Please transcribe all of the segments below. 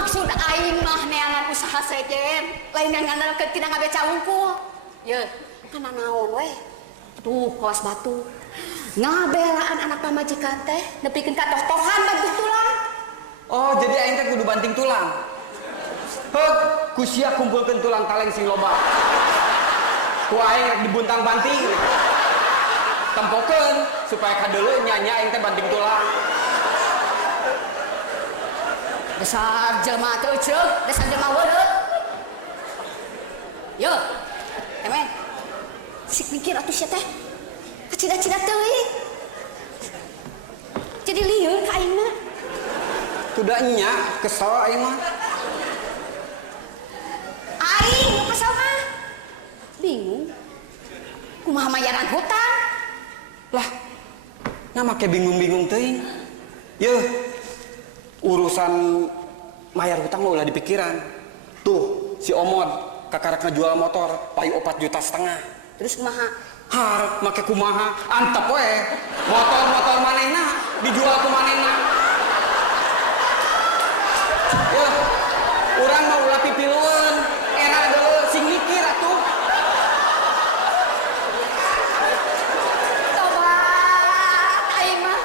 Maksud aing mah neangan usaha sejen, lain yang ngandalkeun tina ngabeca unggul. Ye, kana naon we? Tuh, kawas batu. Ngabelaan anak pamajikan teh nepikeun ka toh-tohan banting tulang. Oh, jadi aing teh kudu banting tulang. Heug, ku sia kumpulkeun tulang kaleng sing loba. Ku aing rek dibuntang banting. Tempokeun supaya kadeuleu nya aing teh banting tulang. Dasar jelema teu ceuk, dasar jelema weureuh. Yo, temen. Sik mikir atuh sia teh. Kecida-cida teuing. Jadi lieur ka aing mah. Tuda nya kesel aing mah. Aing kesel mah. Bingung. Kumaha mayaran hutang? Lah, nya make bingung-bingung teuing. Yeuh. Urusan mayar hutang lo ulah di pikiran. Tuh, si Omod kakarek ngejual motor payu 4,5 juta. Terus kumaha? Harap make kumaha antep we. Motor manehna dijual ku manehna. Ya, urang mah ulah pipilueun. Era deuleu sing mikir atuh. Tobat aing mah.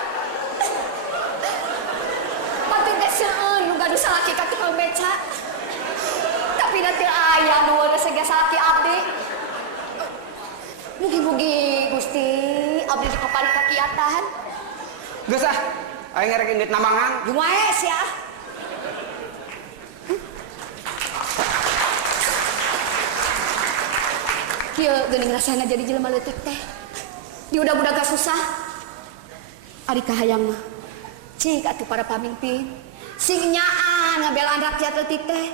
Batur geus seueun nu gaduh salaki ka tukang beca. Tapi nanti aya nu geus salaki abdi. Mugi-mugi Gusti abdi dipapari kakiatan. Geus ah, aing ngerek indit namangan. Jeung wae sia. Kieu geuning rasana jadi jelema leutik teh. Di udah-udah gak susah. Ari kahayang mah. Cik atuh para pamimpin. Sing nyaan ngabelaan rakyat leutik teh.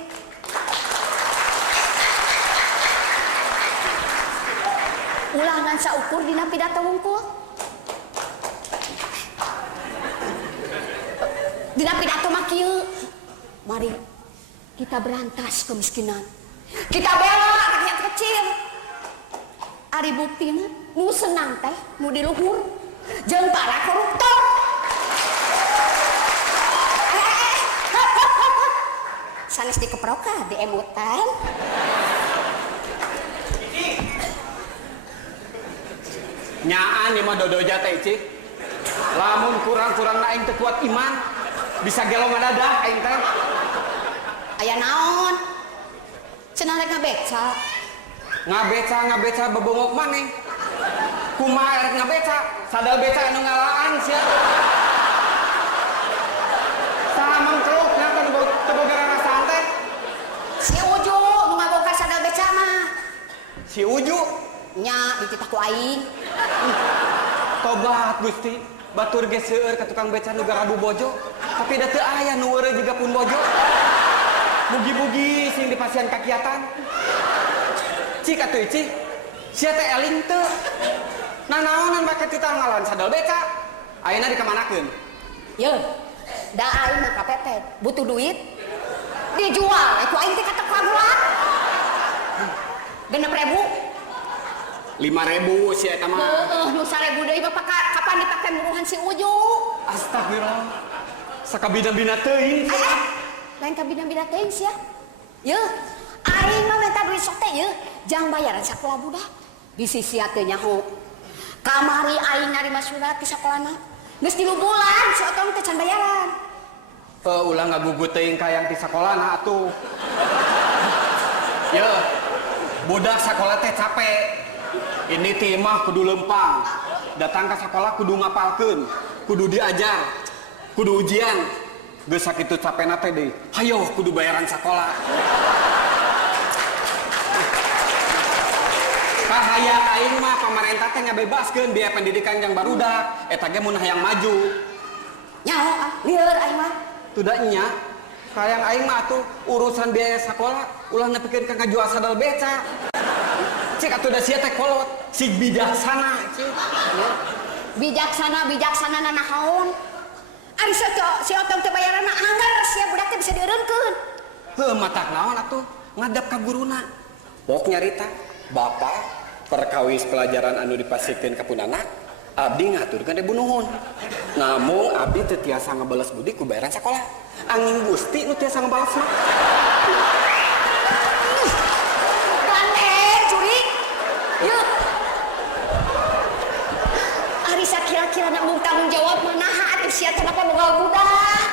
Ulangan saukur dina pidato wungkul. Dina pidato mah kieu. Mari kita berantas kemiskinan. Kita bela rakyat kecil. Ari buktina nu senang teh nu di luhur jeung para koruptor. Sanes dikeproka di emutan. Nyaan ieu mah dodoja teh cik. Lamun kurang-kurangna aing teu kuat iman, bisa gelo ngadadah aing teh. Aya naon? Cenah rek ngabeca. Ngabeca bebongok maneh. Kumaha rek ngabeca? Sadal beca anu ngalaan sia. Saha mangkrukna teu boga rarasaan teh. Si Uju nu ngaboga sadal beca mah. Si Uju Nya dititah ku aing. tobat Gusti, batur ge seueur ka tukang beca nu garabu bojo, tapi da teu aya nu weureuh jiga pun bojo. Mugi-mugi sing dipasihan kakiatan. Cik atuh cik, sia teh eling teu. Nah naonan make titanggalan sadal beca. Ayeuna dikamanakeun? Ye, da aing mah kapepet, butuh duit. Dijual, ku aing teh katek pagulan. 6.000. 5.000 sia eta mah. Heeh, nu 1.000 deui mah kapan dipake muruhan si Uju? Astagfirullah. Sakabina-bina teuing. Lain kabina-bina teuing sia. Ye, aing mah minta duit sok teh ye, jang bayaran sakulah budak. Bisi sia teu nyaho. Kamari aing narima surat ti sakolana. Geus 3 bulan si otong teh can bayaran. Ulah ngagugut teuing ka yang ti sakolana atuh. Ye, budak sakola teh capek. Ini ti mah kudu lempang. Datang ke sekolah kudu ngapalkeun, kudu diajar, kudu ujian. Geus sakitu capena teh deui. Hayo kudu bayaran sekolah. Kahayang aing mah pamarentah teh ngabebaskeun biaya pendidikan yang barudak, eta ge mun hayang maju. Nyaho lieur aing mah. Tuda nya, hayang aing mah atuh urusan biaya sekolah ulah nepikeun ka ngajual sadal beca. Cik atuh da sia teh kolot, si bijaksana cik. Bijaksana naon? Ari si otong teh bayaranna anggar sia budak teh bisa dieureunkeun. Heuh matak naon atuh ngadap ka guruna. Pok nyarita, bapak perkawis pelajaran anu dipasikeun ka punana Abdi ngaturkeun ibu nuhun. Namun abdi teu tiasa ngabalas budi ku bayaran sakola. Angin Gusti nu tiasa ngabalas mah. Ganteng curi. Yuk. Ari sakira-kira nak tanggung jawab manaha atuh sia kenapa boga budak?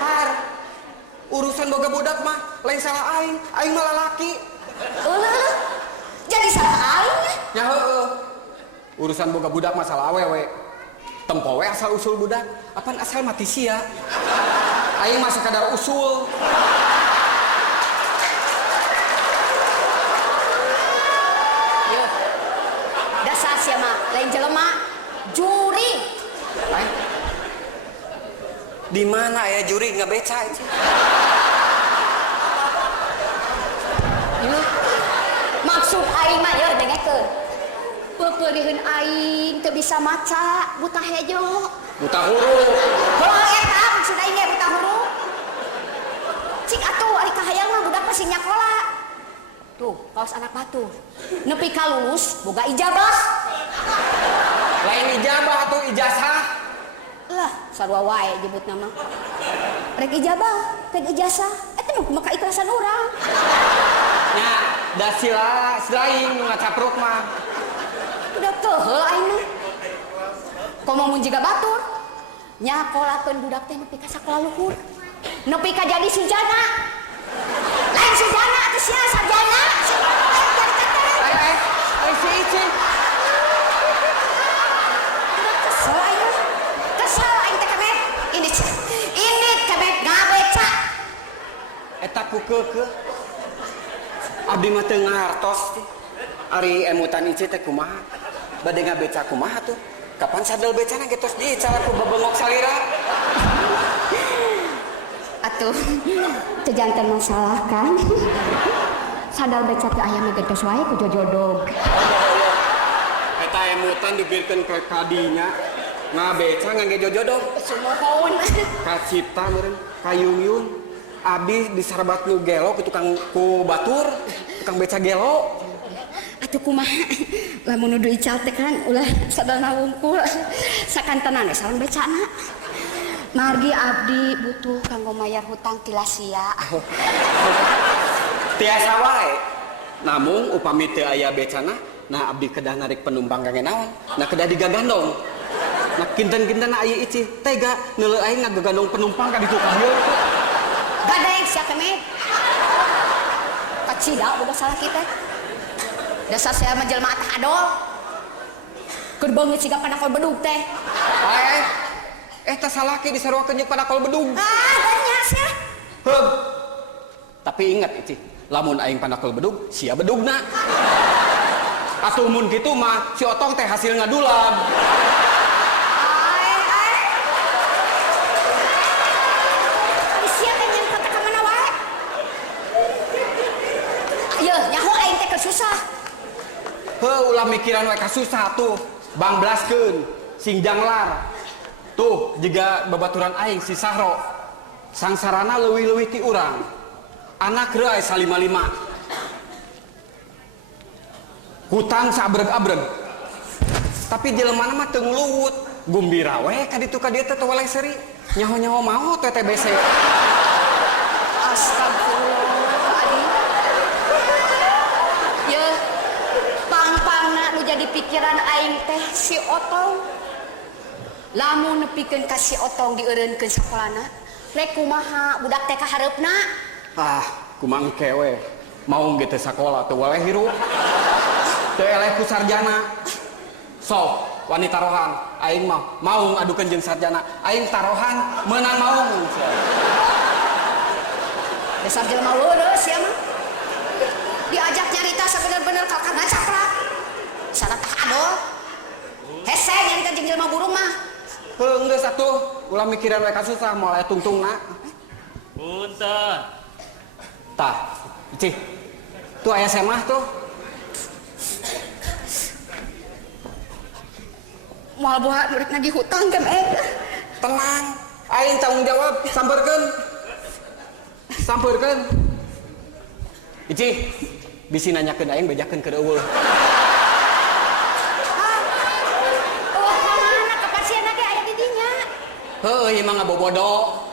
Har. Urusan boga budak mah lain salah aing. Aing mah lalaki. Jadi salah aing ya? Ya heueuh. Urusan boga budak masalah awewe. Tempo we asal usul budak. Apaan asal mati sia? Aing mah sakadar usul. Yuk. Dasar sia mah lain jelema juri. Ay. Di mana aya juri nggak beca itu? Yuk. Maksud aing mah yeuh dengekeun. Pepeulieun aing teu bisa maca, buta hejo. Buta huruf. Heuh eta maksud aing ge buta huruf. Cik atuh ari kahayang mah budak pasti nyakola. Tuh, kaos anak batu. Nepi ka lulus boga ijabah. Lain ijabah atau ijazah? Lah, sarua wae nyebut nama. Rek ijabah, rek ijazah, eta mah kumaha keikhlasan urang. Nya, da sila selain nu ngacapruk mah. Udah teuheuh aing mah. Komo mun jiga batur. Nyakolakeun budak teh nepi ka sakola luhur. Nepi ka jadi sujana. Lain sujana atuh sia sarjana. Si Ici. Kesel aing. Kesel aing teh kemet. Ini kemet ngabeca. Eta kukeukeuh. Abdi mah teu ngartos teh. Ari emutan Ici teh kumaha? Bade ngabeca kumaha tuh? Kapan sadel becana geus dicara ku babengok salira? Atuh, teu janten masalah kan. Sadal beca teh aya mah geus wae ku jojodog. Eta emutan dibirkeun ke kadinya. Ngabeca ngangge jojodog. Sumohon. Kacipta meureun, kayuyun. Abdi disarabat nu gelo ku tukang ku batur, tukang beca gelo. Atuh kumaha? Lamun nu ical teh kan ulah sadana wungkul. Sakantenan we sareng becana. Margi abdi butuh kanggo mayar hutang ti Lasia. Tiasa wae. Namun upami teu aya becana, nah abdi kedah narik penumpang kangge naon? Nah kedah digagandong. Nah kinten-kinten aya Ici tega neuleuh aing ngagagandong penumpang ka ditu kahyeun. Gadeng sia kemet. Kacida udah salah kita. Dasar saya menjelma atah adol. Keur beungeut siga panakol bedug teh. Eta salaki disaruakeun jeung panakol bedug. Nya sia. Heuh. Tapi ingat Ici, lamun aing panakol bedug, sia bedugna. Atuh mun kitu mah si Otong teh hasil ngadulag. Ari sia teh nyen kata ka mana wae. Yeuh, nyaho aing teh kesusah. Heuh ulah mikiran we kasusah tuh. Bangblaskeun sing janglar. Tuh juga babaturan aing si Sahro. Sangsarana leuwih-leuwih ti urang. Anak reuy salima-lima. Hutang sabreg-abreg. Tapi jelemana mah teu ngluwut. Gumbira we ka ditu ka dieu teh waleh seuri. Nyaho-nyaho mau teh TBC. Astagfirullahaladzim. Yeuh, pang-pangna nu jadi pikiran aing teh si Otong. Lamun nepikeun ka si Otong dieureunkeun sakolana, rek kumaha budak teh kahareupna? Kumang kewe. Mau gitu sakola teu waleh hirup. Teu eleh ku sarjana. Sok wanita tarohan aing mah mau ngadukeun jeung sarjana. Aing tarohan meunang maung. Dasar jelema leureus sia mah. Diajak nyarita sabener-bener kakak ngacakrak. Sana tah adol. Hese nyarita jeung jelema burung mah. Heuh geus atuh, ulah mikiran we kasusah moal aya tungtungna. Punten. Tah, Ici. Tuh aya semah tuh. Moal boha murid nagih hutang kan Tenang, aing tanggung jawab, sampeurkeun. Sampeurkeun. Ici, bisi nanyakeun aing bejakeun keur eueuh. Heuh, ieu mah ngabobodo.